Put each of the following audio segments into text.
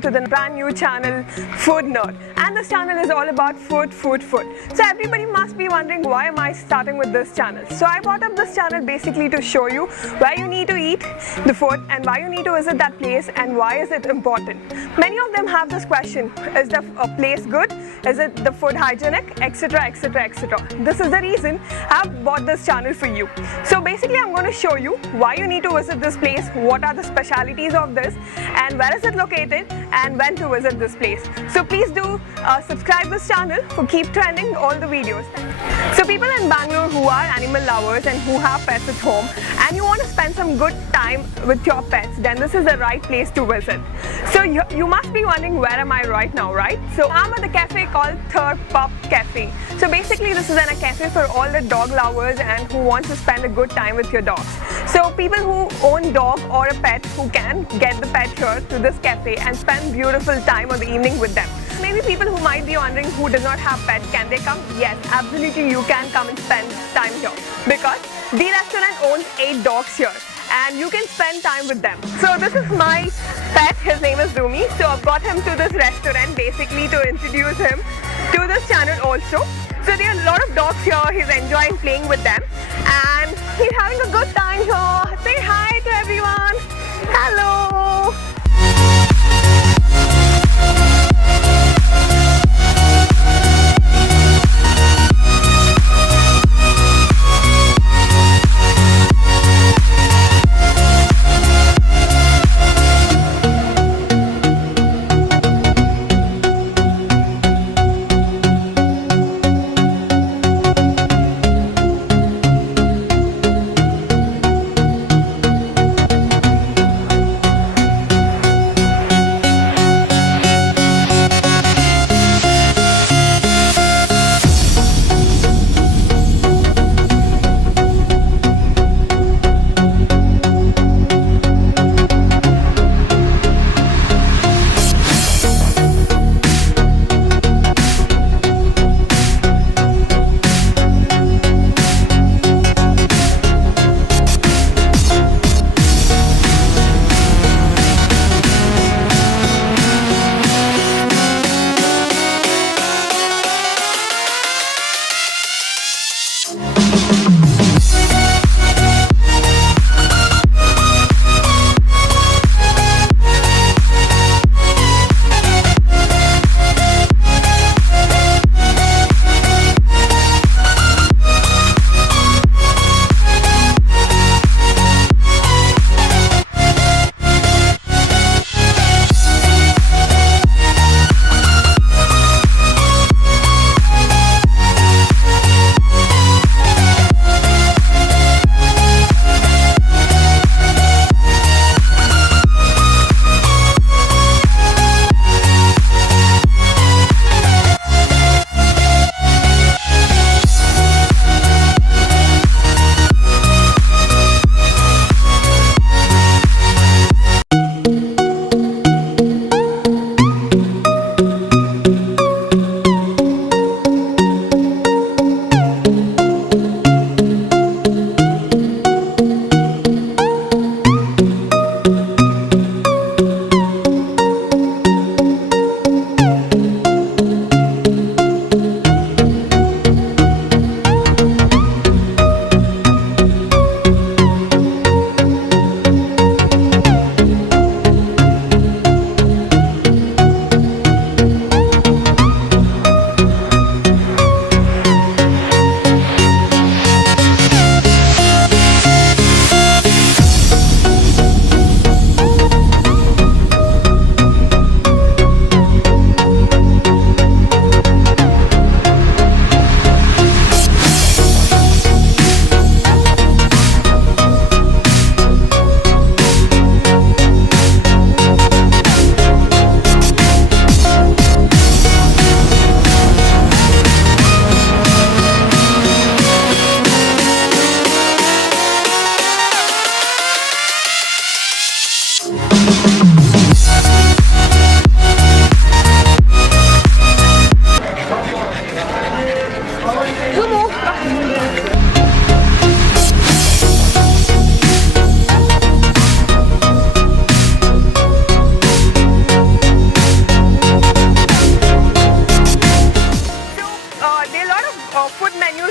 you to the brand new channel Food Nerd, and this channel is all about food. So everybody must be wondering, why am I starting with this channel? So I brought up this channel basically to show you where you need to eat the food and why you need to visit that place and why is it important. Many of them have this question: is the place good? Is it the food hygienic, etc, etc, etc. This is the reason I've bought this channel for you. So basically I'm going to show you why you need to visit this place, what are the specialities of this, and where is it located, and when to visit this place. So please do subscribe this channel for keep trending all the videos. So people in Bangalore who are animal lovers and who have pets at home and you want to spend some good time with your pets, then this is the right place to visit. So you must be wondering, where am I right now, right? So I'm at the cafe called Third Pup Cafe. So basically this is a cafe for all the dog lovers and who want to spend a good time with your dogs. So people who own dog or a pet who can get the pet here to this cafe and spend beautiful time on the evening with them. Maybe people who might be wondering who does not have pet, can they come? Yes, absolutely you can come and spend time here because the restaurant owns 8 dogs here and you can spend time with them. So this is my pet, his name is Zumi. So I've got him to this restaurant basically to introduce him to this channel also. So there are a lot of dogs here, he's enjoying playing with them and he's having a good time here. Say hi to everyone. Hello.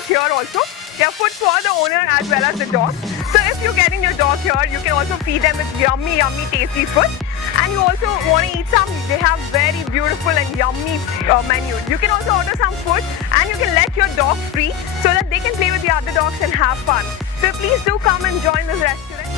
here also. You have food for the owner as well as the dog. So if you're getting your dog here, you can also feed them with yummy tasty food. And you also want to eat some, they have very beautiful and yummy menus. You can also order some food and you can let your dog free so that they can play with the other dogs and have fun. So please do come and join this restaurant.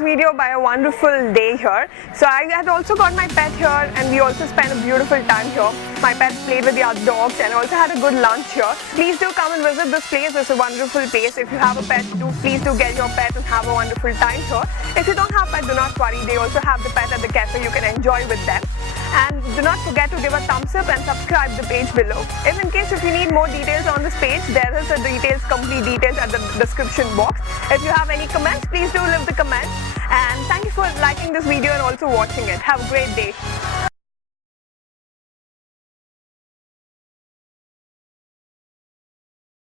Video by a wonderful day here. So I had also got my pet here and we also spent a beautiful time here. My pet played with the other dogs and also had a good lunch here. Please do come and visit this place. It's a wonderful place. If you have a pet, please do get your pet and have a wonderful time here. If you don't have pet, do not worry. They also have the pet at the cafe. You can enjoy with them. And do not forget to give a thumbs up and subscribe the page below. If in case if you need more details on this page, there is complete details at the description box. If you have any comments, please do leave the comments. And thank you for liking this video and also watching it. Have a great day.